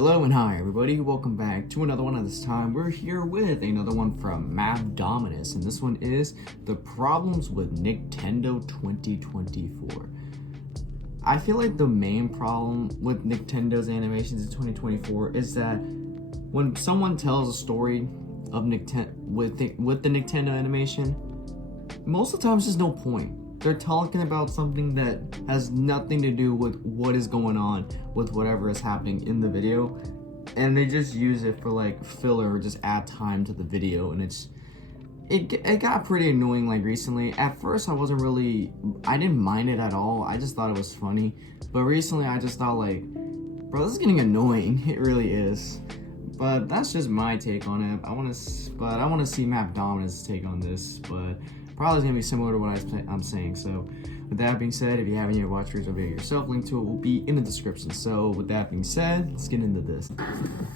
Hello and hi everybody, welcome back to another one. At this time we're here with another one from Map Dominus, and this one is the problems with Nicktendo 2024. I feel like the main problem with Nickendo's animations in 2024 is that when someone tells a story of with the Nicktendo animation, most of the time there's no point. They're talking about something that has nothing to do with what is going on with whatever is happening in the video, and they just use it for like filler or just add time to the video, and it got pretty annoying like recently. At first I didn't mind it at all. I just thought it was funny, but recently I just thought like, bro, this is getting annoying. It really is. But that's just my take on it. I want to see Map Dominus' take on this, but probably gonna be similar to what I'm saying. So with that being said, if you haven't yet watched the video yourself, link to it will be in the description. So with that being said, let's get into this.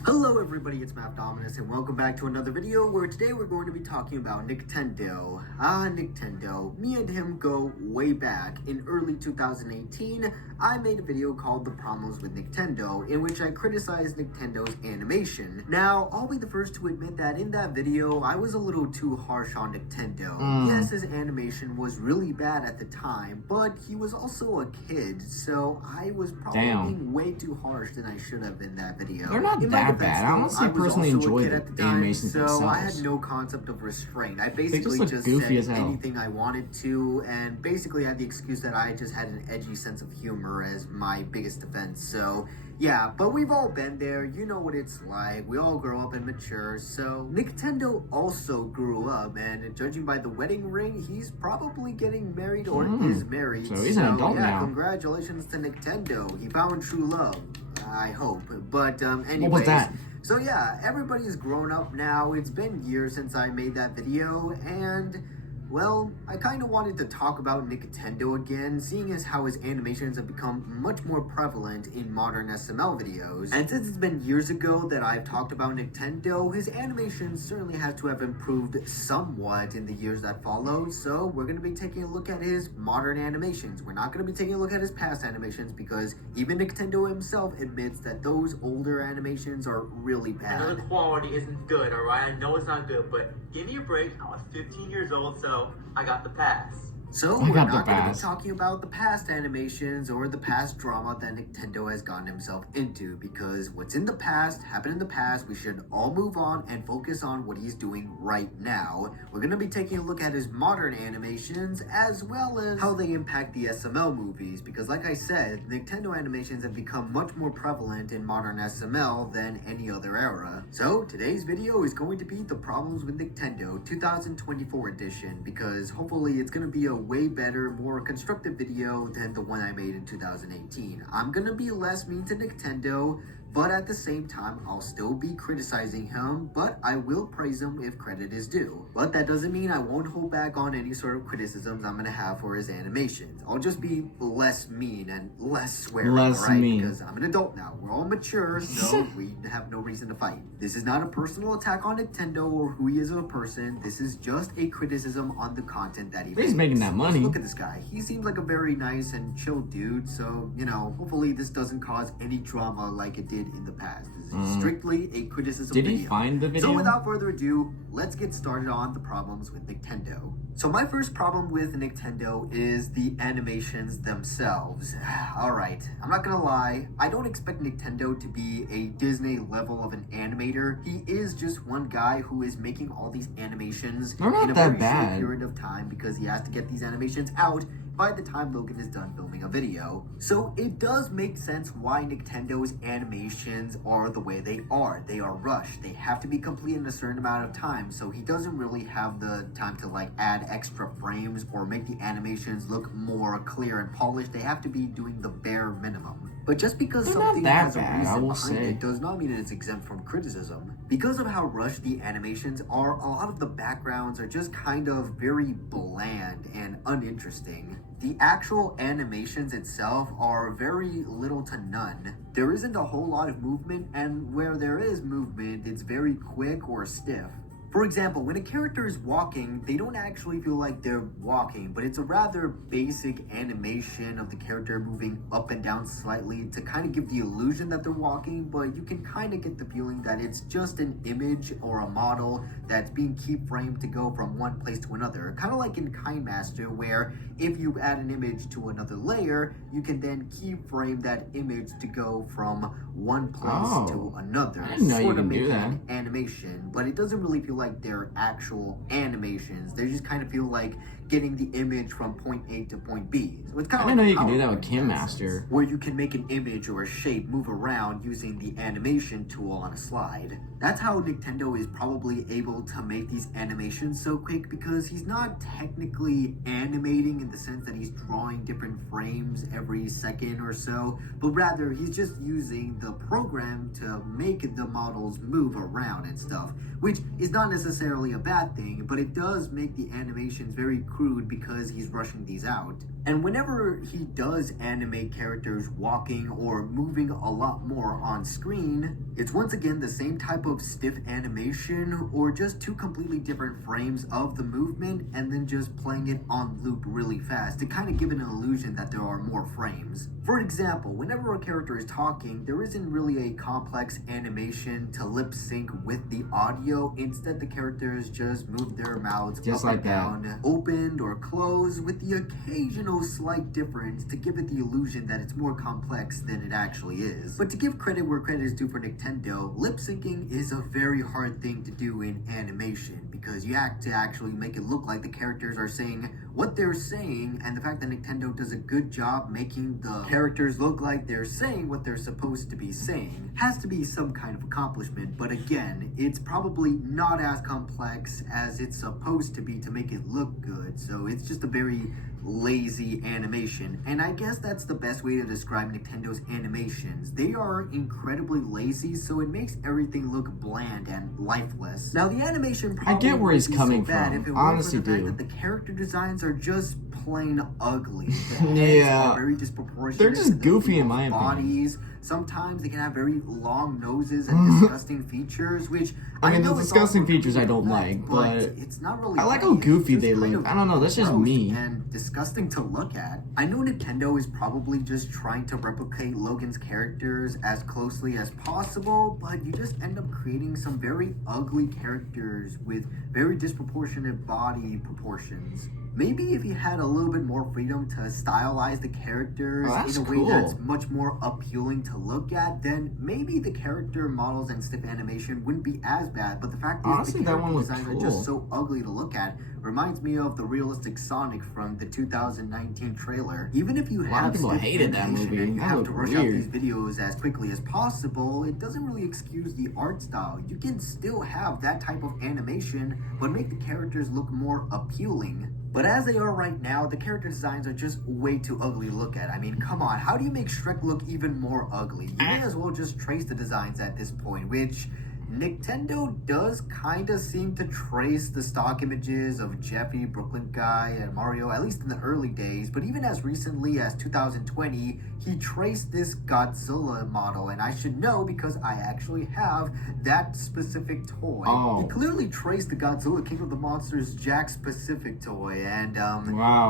Hello everybody, it's Map Dominus and welcome back to another video where today we're going to be talking about Nicktendo. Nicktendo. Me and him go way back. In early 2018, I made a video called The Problems with Nicktendo, in which I criticized Nickendo's animation. Now, I'll be the first to admit that in that video, I was a little too harsh on Nicktendo. Yes, his animation was really bad at the time, but he was also a kid, so I was probably being way too harsh than I should have in that video. They're not that bad. I honestly personally enjoy the animations themselves. So I had no concept of restraint. I basically just said anything I wanted to, and basically had the excuse that I just had an edgy sense of humor as my biggest defense. So yeah, but we've all been there. You know what it's like. We all grow up and mature. So Nicktendo also grew up, and judging by the wedding ring, he's probably getting married or is married. So he's an adult now. Congratulations to Nicktendo. He found true love. I hope. But anyways. What was that? So yeah, everybody's grown up now. It's been years since I made that video, and well, I kind of wanted to talk about Nicktendo again, seeing as how his animations have become much more prevalent in modern SML videos. And since it's been years ago that I've talked about Nicktendo, his animations certainly have to have improved somewhat in the years that followed, so we're going to be taking a look at his modern animations. We're not going to be taking a look at his past animations because even Nicktendo himself admits that those older animations are really bad. I know the quality isn't good, alright? I know it's not good, but give me a break. I was 15 years old, so I got the pass. So we're not going to be talking about the past animations or the past drama that Nicktendo has gotten himself into, because what's in the past happened in the past. We should all move on and focus on what he's doing right now. We're going to be taking a look at his modern animations as well as how they impact the SML movies, because like I said, Nicktendo animations have become much more prevalent in modern SML than any other era. So today's video is going to be The Problems with Nicktendo 2024 edition, because hopefully it's going to be a way better, more constructive video than the one I made in 2018. I'm gonna be less mean to Nicktendo, but at the same time, I'll still be criticizing him, but I will praise him if credit is due. But that doesn't mean I won't hold back on any sort of criticisms I'm gonna have for his animations. I'll just be less mean and less swearing, alright? Because I'm an adult now. We're all mature, so we have no reason to fight. This is not a personal attack on Nicktendo or who he is as a person. This is just a criticism on the content that he makes. He's making that money. Look at this guy. He seems like a very nice and chill dude, so, you know, hopefully this doesn't cause any drama like it did in the past. This is strictly a criticism video. Did he find the video? So without further ado, let's get started on the problems with Nicktendo. So my first problem with Nicktendo is the animations themselves. Alright, I'm not gonna lie, I don't expect Nicktendo to be a Disney level of an animator. He is just one guy who is making all these animations in a very short period of time because he has to get these animations out by the time Logan is done filming a video. So it does make sense why Nickendo's animations are the way they are. They are rushed. They have to be complete in a certain amount of time, so he doesn't really have the time to like add extra frames or make the animations look more clear and polished. They have to be doing the bare minimum. But just because something has a reason behind it does not mean it's exempt from criticism. Because of how rushed the animations are, a lot of the backgrounds are just kind of very bland and uninteresting. The actual animations itself are very little to none. There isn't a whole lot of movement, and where there is movement, it's very quick or stiff. For example, when a character is walking, they don't actually feel like they're walking, but it's a rather basic animation of the character moving up and down slightly to kind of give the illusion that they're walking, but you can kind of get the feeling that it's just an image or a model that's being keyframed to go from one place to another. Kind of like in KineMaster, where if you add an image to another layer, you can then keyframe that image to go from one place to another. I didn't know you can do that. Animation, but it doesn't really feel like they're actual animations. They just kind of feel like getting the image from point A to point B. So it's kind of I didn't know you can do that with KineMaster. Where you can make an image or a shape move around using the animation tool on a slide. That's how Nicktendo is probably able to make these animations so quick, because he's not technically animating in the sense that he's drawing different frames every second or so, but rather he's just using the program to make the models move around and stuff, which is not necessarily a bad thing, but it does make the animations very crude because he's rushing these out. And whenever he does animate characters walking or moving a lot more on screen, it's once again the same type of stiff animation or just two completely different frames of the movement and then just playing it on loop really fast to kind of give it an illusion that there are more frames. For example, whenever a character is talking, there isn't really a complex animation to lip sync with the audio. Instead, the characters just move their mouths just up like and down, opened or closed, with the occasional slight difference to give it the illusion that it's more complex than it actually is. But to give credit where credit is due for Nicktendo, lip syncing is a very hard thing to do in animation, because you have to actually make it look like the characters are saying what they're saying, and the fact that Nicktendo does a good job making the characters look like they're saying what they're supposed to be saying has to be some kind of accomplishment. But again, it's probably not as complex as it's supposed to be to make it look good, so it's just a very lazy animation. And I guess that's the best way to describe Nickendo's animations. They are incredibly lazy, so it makes everything look bland and lifeless. Now, the animation probably I get where he's coming so bad from. If it Honestly, weren't for the fact do. that the character designs are just plain ugly. The heads are very disproportionate. They're just goofy in my bodies. Sometimes they can have very long noses and disgusting features, which I mean, know the it's disgusting all features I don't effect, like, but it's not really. I like how funny. It's goofy just they kind look. of I don't know, that's just gross me. and disgusting to look at. I know Nicktendo is probably just trying to replicate Logan's characters as closely as possible, but you just end up creating some very ugly characters with very disproportionate body proportions. Maybe if you had a little bit more freedom to stylize the characters in a way that's much more appealing to look at, then maybe the character models and stiff animation wouldn't be as bad. But the fact is, the character designs are just so ugly to look at. Reminds me of the realistic Sonic from the 2019 trailer. Even if you have stiff animation and you have to rush out these videos as quickly as possible, it doesn't really excuse the art style. You can still have that type of animation, but make the characters look more appealing. But as they are right now, the character designs are just way too ugly to look at. I mean, come on, how do you make Shrek look even more ugly? You may as well just trace the designs at this point, which Nicktendo does kind of seem to trace the stock images of Jeffy, Brooklyn Guy, and Mario, at least in the early days, but even as recently as 2020, he traced this Godzilla model, and I should know because I actually have that specific toy. He clearly traced the Godzilla King of the Monsters Jack specific toy, and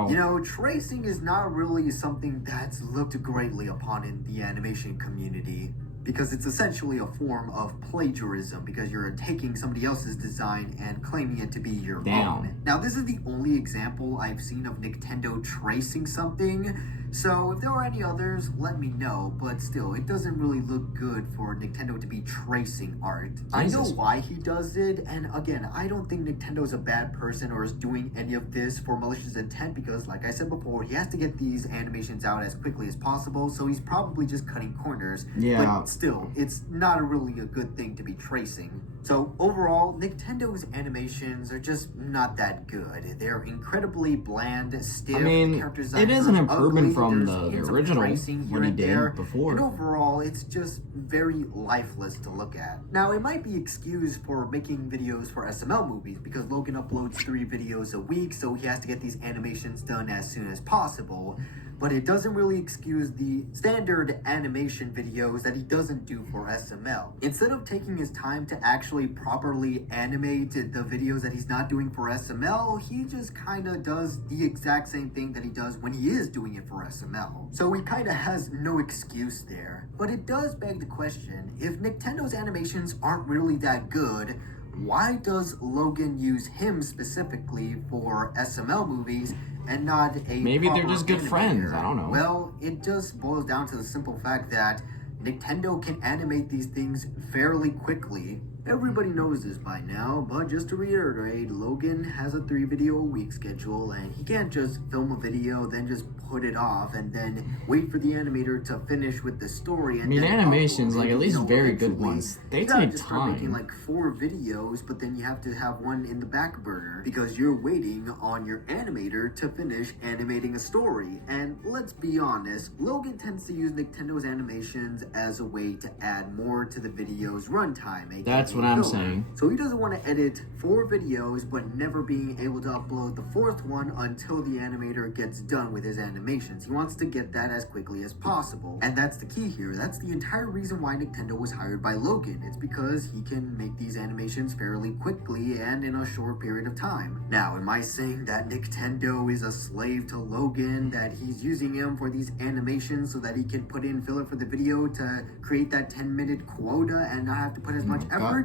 you know, tracing is not really something that's looked greatly upon in the animation community, because it's essentially a form of plagiarism, because you're taking somebody else's design and claiming it to be your own. Now, this is the only example I've seen of Nicktendo tracing something, so if there are any others, let me know, but still, it doesn't really look good for Nicktendo to be tracing art. I know why he does it, and again, I don't think Nintendo's a bad person or is doing any of this for malicious intent, because like I said before, he has to get these animations out as quickly as possible, so he's probably just cutting corners. But still, it's not really a good thing to be tracing. So overall, Nickendo's animations are just not that good. They're incredibly bland, stiff. I mean, it is an improvement from the original when he did before. And overall, it's just very lifeless to look at. Now, it might be excused for making videos for SML movies, because Logan uploads 3 videos a week, so he has to get these animations done as soon as possible. but it doesn't really excuse the standard animation videos that he doesn't do for SML. Instead of taking his time to actually properly animate the videos that he's not doing for SML, he just kind of does the exact same thing that he does when he is doing it for SML. So he kind of has no excuse there. But it does beg the question, if Nickendo's animations aren't really that good, why does Logan use him specifically for SML movies and not a Maybe they're just good animator? friends, I don't know. Well, it just boils down to the simple fact that Nicktendo can animate these things fairly quickly. Everybody knows this by now, but just to reiterate, Logan has a 3-video-a-week schedule, and he can't just film a video, then just put it off, and then wait for the animator to finish with the story. And I mean, then animations, like, at least very good eventually, ones, they you gotta take just start making time. like 4 videos, but then you have to have one in the back burner because you're waiting on your animator to finish animating a story. And let's be honest, Logan tends to use Nickendo's animations as a way to add more to the video's runtime. aka That's what I'm filler. saying. So he doesn't want to edit 4 videos, but never being able to upload the 4th one until the animator gets done with his animations. He wants to get that as quickly as possible. And that's the key here. That's the entire reason why Nicktendo was hired by Logan. It's because he can make these animations fairly quickly and in a short period of time. Now, am I saying that Nicktendo is a slave to Logan, that he's using him for these animations so that he can put in filler for the video to create that 10-minute quota and not have to put as much effort?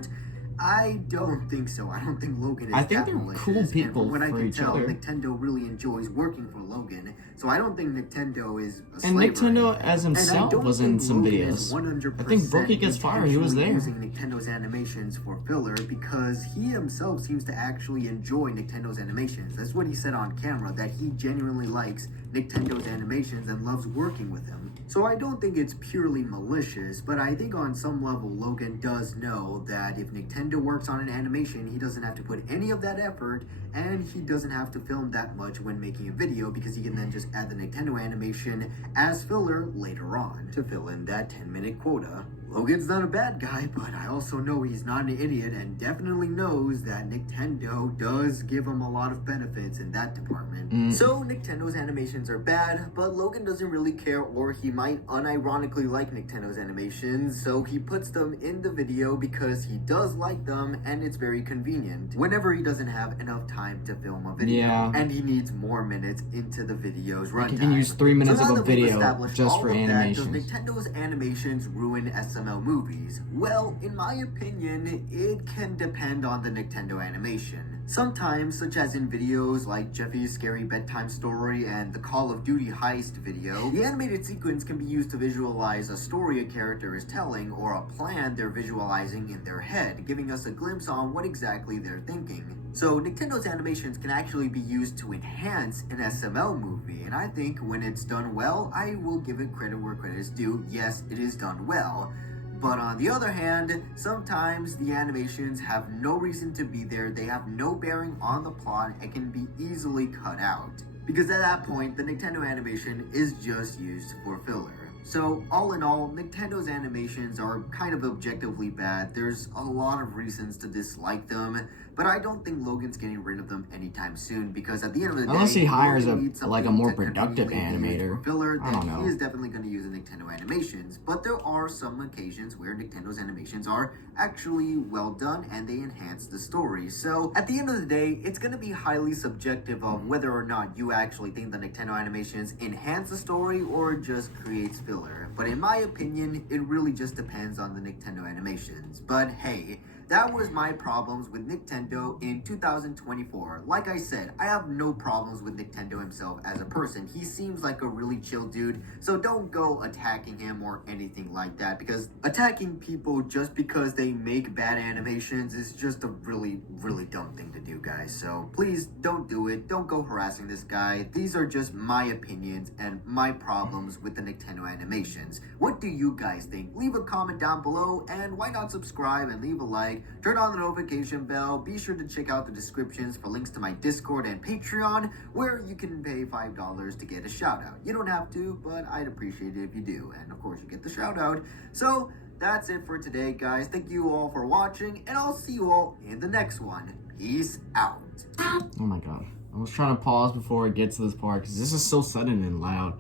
I don't think so. I don't think Logan is I think that they're malicious. cool And people from what I for can each tell, other. Nicktendo really enjoys working for Logan. So I don't think Nicktendo is a And slave or Nicktendo anything. as And I himself don't was in think some Logan is videos. 100% I think Brookie Gets Fired, he was there. using Nickendo's animations for filler because he himself seems to actually enjoy Nickendo's animations. That's what he said on camera, that he genuinely likes Nickendo's animations and loves working with him. So I don't think it's purely malicious, but I think on some level Logan does know that if Nicktendo works on an animation, he doesn't have to put any of that effort, and he doesn't have to film that much when making a video because he can then just add the Nicktendo animation as filler later on to fill in that 10-minute quota. Logan's not a bad guy, but I also know he's not an idiot and definitely knows that Nicktendo does give him a lot of benefits in that department. So Nickendo's animations are bad, but Logan doesn't really care, or he might unironically like Nickendo's animations, so he puts them in the video because he does like them and it's very convenient whenever he doesn't have enough time to film a video. Yeah. And he needs more minutes into the video's runtime. You can use 3 minutes So now of a that we've video established just all for of that, animations. does Nickendo's animations ruin SML movies? Well, in my opinion, it can depend on the Nicktendo animation. Sometimes, such as in videos like Jeffy's Scary Bedtime Story and the Call of Duty Heist video, the animated sequence can be used to visualize a story a character is telling or a plan they're visualizing in their head, giving us a glimpse on what exactly they're thinking. So Nickendo's animations can actually be used to enhance an SML movie, and I think when it's done well, I will give it credit where credit is due. Yes, it is done well. But on the other hand, sometimes the animations have no reason to be there, they have no bearing on the plot, and can be easily cut out. Because at that point, the Nicktendo animation is just used for filler. So, all in all, Nickendo's animations are kind of objectively bad. There's a lot of reasons to dislike them, but I don't think Logan's getting rid of them anytime soon because at the end of the day, Unless he hires Logan needs like a something more to productive conveniently use animator. for filler, I then don't know. he is definitely going to use the Nicktendo animations. But there are some occasions where Nickendo's animations are actually well done and they enhance the story. So at the end of the day, it's going to be highly subjective of whether or not you actually think the Nicktendo animations enhance the story or just creates filler. But in my opinion, it really just depends on the Nicktendo animations. But hey, that was my problems with Nicktendo in 2024. Like I said, I have no problems with Nicktendo himself as a person. He seems like a really chill dude, so don't go attacking him or anything like that, because attacking people just because they make bad animations is just a really, really dumb thing to do, guys. So please don't do it. Don't go harassing this guy. These are just my opinions and my problems with the Nicktendo animations. What do you guys think? Leave a comment down below, and why not subscribe and leave a like? Turn on the notification bell. Be sure to check out the descriptions for links to my Discord and Patreon, where you can pay $5 to get a shout out. You don't have to, but I'd appreciate it if you do. And of course, you get the shout out. So that's it for today, guys. Thank you all for watching, and I'll see you all in the next one. Peace out. Oh my god. I was trying to pause before it gets to this part because this is so sudden and loud.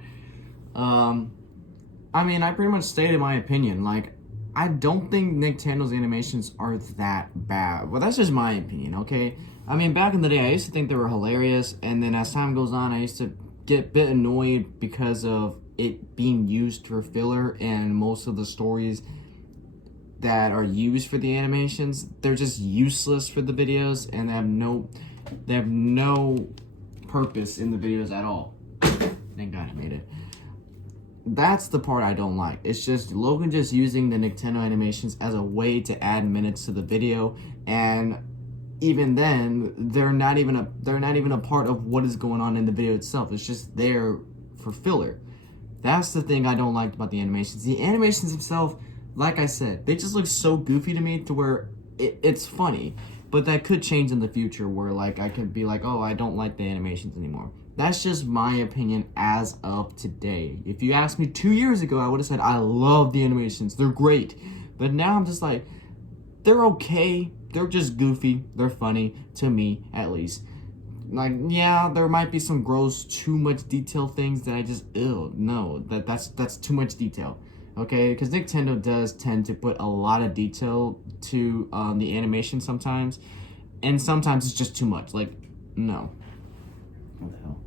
I mean, I pretty much stated my opinion. Like, I don't think Nicktendo's animations are that bad. Well, that's just my opinion, okay? I mean, back in the day, I used to think they were hilarious, and then as time goes on, I used to get a bit annoyed because of it being used for filler, and most of the stories that are used for the animations, they're just useless for the videos, and they have no purpose in the videos at all. Thank God I made it. That's the part I don't like. It's just Logan just using the Nicktendo animations as a way to add minutes to the video, and even then, they're not even a part of what is going on in the video itself. It's just there for filler. That's the thing I don't like about the animations. The animations themselves, like I said, they just look so goofy to me to where it's funny. But that could change in the future where like I could be like, oh, I don't like the animations anymore. That's just my opinion as of today. If you asked me 2 years ago, I would have said I love the animations. They're great. But now I'm just like, they're okay. They're just goofy. They're funny, to me at least. Like, yeah, there might be some gross, too much detail things that I just, ew, no, that's too much detail. Okay, because Nicktendo does tend to put a lot of detail to the animation sometimes, and sometimes it's just too much. Like, no. What the hell?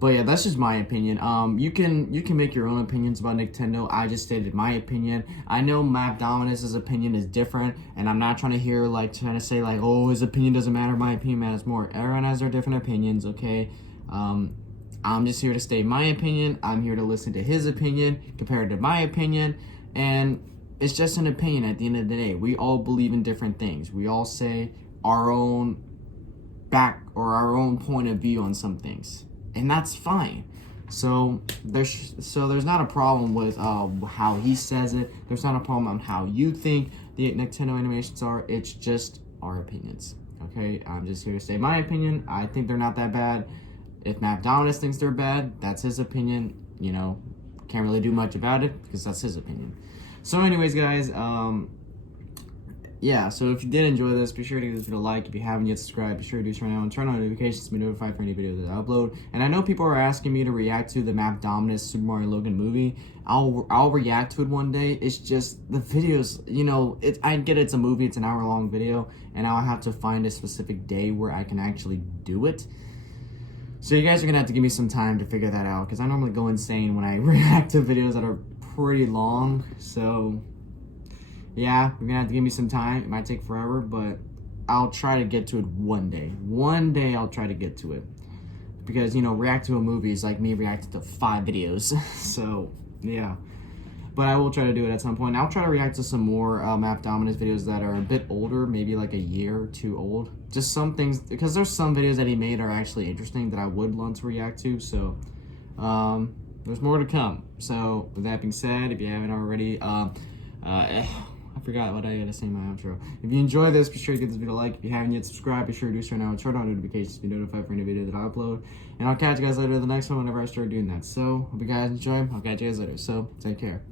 But yeah, that's just my opinion. You can make your own opinions about Nicktendo. I just stated my opinion. I know Matt Dominus's opinion is different, and I'm not trying to say like, oh, his opinion doesn't matter, my opinion matters more. Everyone has their different opinions, okay? I'm just here to state my opinion. I'm here to listen to his opinion compared to my opinion, and it's just an opinion at the end of the day. We all believe in different things. We all say our own our own point of view on some things, and that's fine. So there's not a problem with how he says it. There's not a problem on how you think the Nicktendo animations are. It's just our opinions. Okay, I'm just here to say my opinion. I think they're not that bad. If Matt Dominus thinks they're bad, that's his opinion. You know, can't really do much about it because that's his opinion. So anyways, guys, yeah, so if you did enjoy this, be sure to give this video a like. If you haven't yet subscribed, be sure to do so right now and turn on notifications to be notified for any videos that I upload. And I know people are asking me to react to the Matt Dominus Super Mario Logan movie. I'll react to it one day. It's just the videos, you know, I get it's a movie, it's an hour-long video, and I'll have to find a specific day where I can actually do it. So you guys are going to have to give me some time to figure that out, because I normally go insane when I react to videos that are pretty long. So yeah, you're going to have to give me some time. It might take forever, but I'll try to get to it one day. One day I'll try to get to it. Because, you know, react to a movie is like me reacting to 5 videos. So yeah. But I will try to do it at some point. I'll try to react to some more Matt Dominus videos that are a bit older, maybe like a year or two old. Just some things, because there's some videos that he made are actually interesting that I would want to react to. So there's more to come. So with that being said, if you haven't already, I forgot what I gotta say in my outro. If you enjoy this, be sure to give this video a like. If you haven't yet subscribed, be sure to do so now and turn on notifications to be notified for any video that I upload. And I'll catch you guys later in the next one whenever I start doing that. So hope you guys enjoy. I'll catch you guys later. So take care.